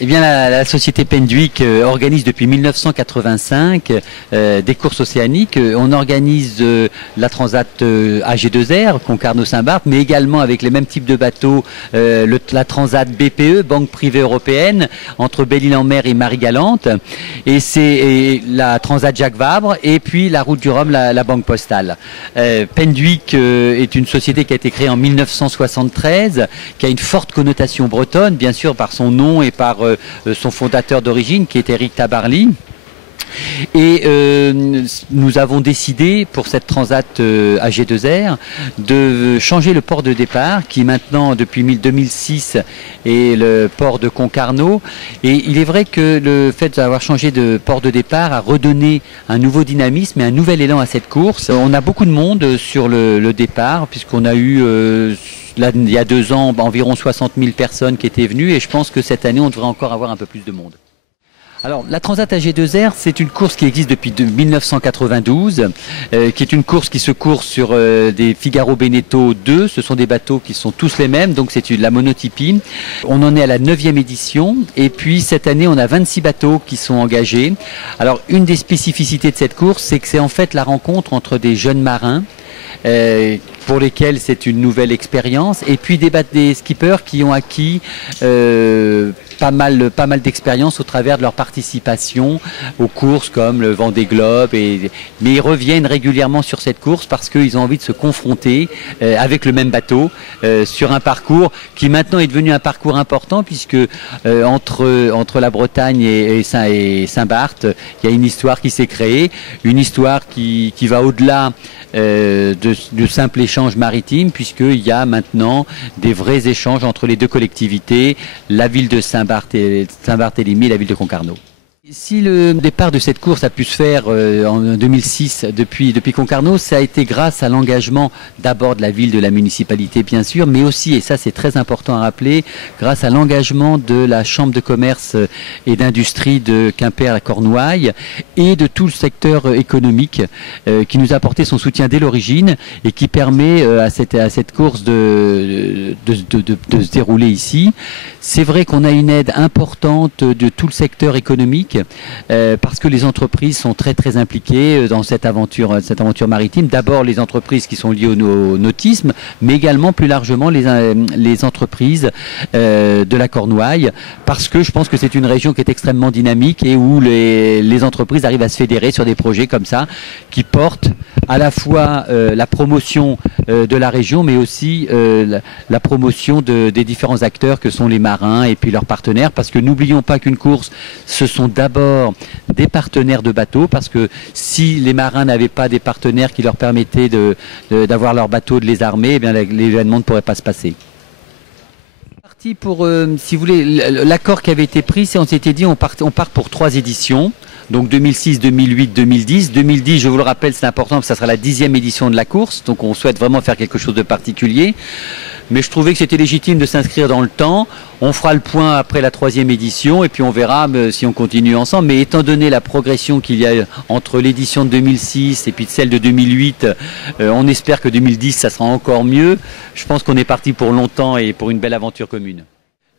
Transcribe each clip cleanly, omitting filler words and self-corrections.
Eh bien, la société Penduic organise depuis 1985 des courses océaniques. On organise la Transat AG2R, Concarneau-Saint-Barth, mais également avec les mêmes types de bateaux, la Transat BPE, Banque Privée Européenne, entre Belle-Île-en-Mer et Marie-Galante. Et c'est la Transat Jacques Vabre, et puis la Route du Rhum, la Banque Postale. Penduic est une société qui a été créée en 1973, qui a une forte connotation bretonne, bien sûr par son nom et par son fondateur d'origine, qui est Éric Tabarly. Et nous avons décidé pour cette Transat AG2R de changer le port de départ, qui maintenant depuis 2006 est le port de Concarneau. Et il est vrai que le fait d'avoir changé de port de départ a redonné un nouveau dynamisme et un nouvel élan à cette course. On a beaucoup de monde sur le départ, puisqu'on a eu là, il y a 2 ans, environ 60 000 personnes qui étaient venues, et je pense que cette année, on devrait encore avoir un peu plus de monde. Alors, la Transat AG2R, c'est une course qui existe depuis 1992, qui est une course qui se court sur des Figaro Beneteau 2. Ce sont des bateaux qui sont tous les mêmes, donc c'est la monotypie. On en est à la 9e édition, et puis cette année, on a 26 bateaux qui sont engagés. Alors, une des spécificités de cette course, c'est que c'est en fait la rencontre entre des jeunes marins, pour lesquels c'est une nouvelle expérience, et puis des skippers qui ont acquis pas mal d'expérience au travers de leur participation aux courses comme le Vendée Globe, mais ils reviennent régulièrement sur cette course parce qu'ils ont envie de se confronter avec le même bateau sur un parcours qui maintenant est devenu un parcours important, puisque entre la Bretagne et Saint-Barth, il y a une histoire qui s'est créée, une histoire qui va au-delà de simple échange maritime, puisqu'il y a maintenant des vrais échanges entre les deux collectivités, la ville de Saint-Barthélemy et la ville de Concarneau. Si le départ de cette course a pu se faire en 2006 depuis Concarneau, ça a été grâce à l'engagement d'abord de la ville, de la municipalité bien sûr, mais aussi, et ça c'est très important à rappeler, grâce à l'engagement de la Chambre de commerce et d'industrie de Quimper-la-Cornouaille et de tout le secteur économique qui nous a apporté son soutien dès l'origine et qui permet à cette course de se dérouler ici. C'est vrai qu'on a une aide importante de tout le secteur économique, parce que les entreprises sont très impliquées dans cette aventure maritime. D'abord les entreprises qui sont liées au nautisme, mais également plus largement les entreprises de la Cornouaille, parce que je pense que c'est une région qui est extrêmement dynamique et où les entreprises arrivent à se fédérer sur des projets comme ça, qui portent à la fois la promotion de la région, mais aussi la promotion des différents acteurs que sont les marins et puis leurs partenaires, parce que n'oublions pas qu'une course, ce sont d'abord des partenaires de bateaux, parce que si les marins n'avaient pas des partenaires qui leur permettaient d'avoir leurs bateaux, de les armer, eh bien l'événement ne pourrait pas se passer. Pour, si vous voulez, l'accord qui avait été pris, c'est on s'était dit on part pour 3 éditions. Donc 2006, 2008, 2010. 2010, je vous le rappelle, c'est important parce que ça sera la 10e édition de la course. Donc on souhaite vraiment faire quelque chose de particulier. Mais je trouvais que c'était légitime de s'inscrire dans le temps. On fera le point après la 3e édition et puis on verra si on continue ensemble. Mais étant donné la progression qu'il y a entre l'édition de 2006 et puis celle de 2008, on espère que 2010, ça sera encore mieux. Je pense qu'on est parti pour longtemps et pour une belle aventure commune.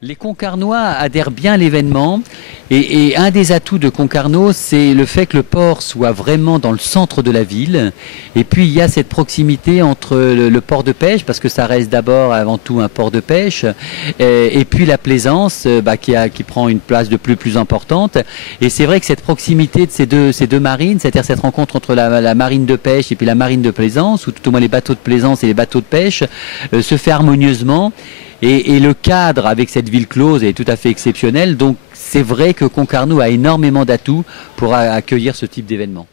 Les Concarnois adhèrent bien à l'événement et un des atouts de Concarneau, c'est le fait que le port soit vraiment dans le centre de la ville. Et puis il y a cette proximité entre le port de pêche, parce que ça reste d'abord avant tout un port de pêche, et puis la plaisance qui prend une place de plus importante. Et c'est vrai que cette proximité de ces deux marines, c'est-à-dire cette rencontre entre la marine de pêche et puis la marine de plaisance, ou tout au moins les bateaux de plaisance et les bateaux de pêche, se fait harmonieusement. Et le cadre avec cette ville close est tout à fait exceptionnel. Donc c'est vrai que Concarneau a énormément d'atouts pour accueillir ce type d'événement.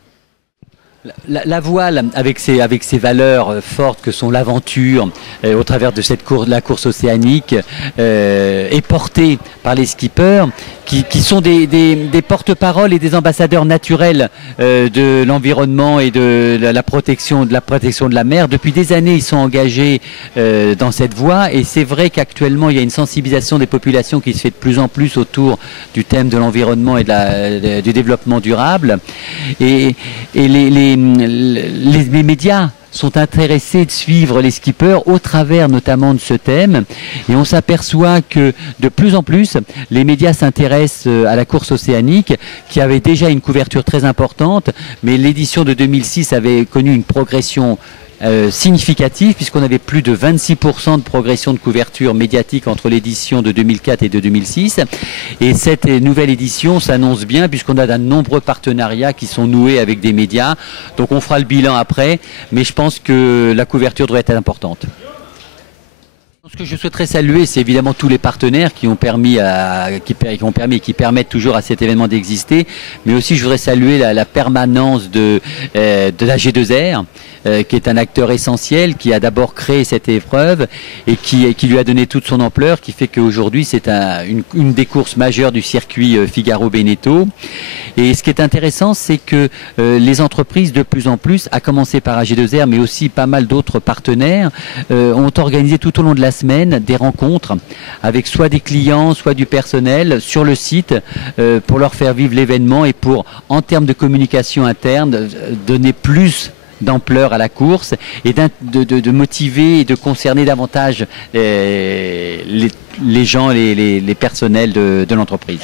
La voile, avec ses valeurs fortes que sont l'aventure, au travers de la course océanique, est portée par les skippers qui sont des porte-paroles et des ambassadeurs naturels de l'environnement et de la protection de la mer. Depuis des années, ils sont engagés dans cette voie, et c'est vrai qu'actuellement, il y a une sensibilisation des populations qui se fait de plus en plus autour du thème de l'environnement et du développement durable. Et les médias sont intéressés de suivre les skippers au travers notamment de ce thème. Et on s'aperçoit que de plus en plus, les médias s'intéressent à la course océanique, qui avait déjà une couverture très importante, mais l'édition de 2006 avait connu une progression significative, puisqu'on avait plus de 26% de progression de couverture médiatique entre l'édition de 2004 et de 2006. Et cette nouvelle édition s'annonce bien, puisqu'on a de nombreux partenariats qui sont noués avec des médias. Donc on fera le bilan après, mais je pense que la couverture devrait être importante. Ce que je souhaiterais saluer, c'est évidemment tous les partenaires qui ont permis et qui permettent toujours à cet événement d'exister, mais aussi je voudrais saluer la permanence de la G2R, qui est un acteur essentiel, qui a d'abord créé cette épreuve et qui lui a donné toute son ampleur, qui fait qu'aujourd'hui c'est une des courses majeures du circuit Figaro-Beneteau. Et ce qui est intéressant, c'est que les entreprises de plus en plus, à commencer par AG2R, mais aussi pas mal d'autres partenaires, ont organisé tout au long de la semaine des rencontres avec soit des clients, soit du personnel sur le site pour leur faire vivre l'événement et pour, en termes de communication interne, donner plus d'ampleur à la course et de motiver et de concerner davantage les gens, les personnels de l'entreprise.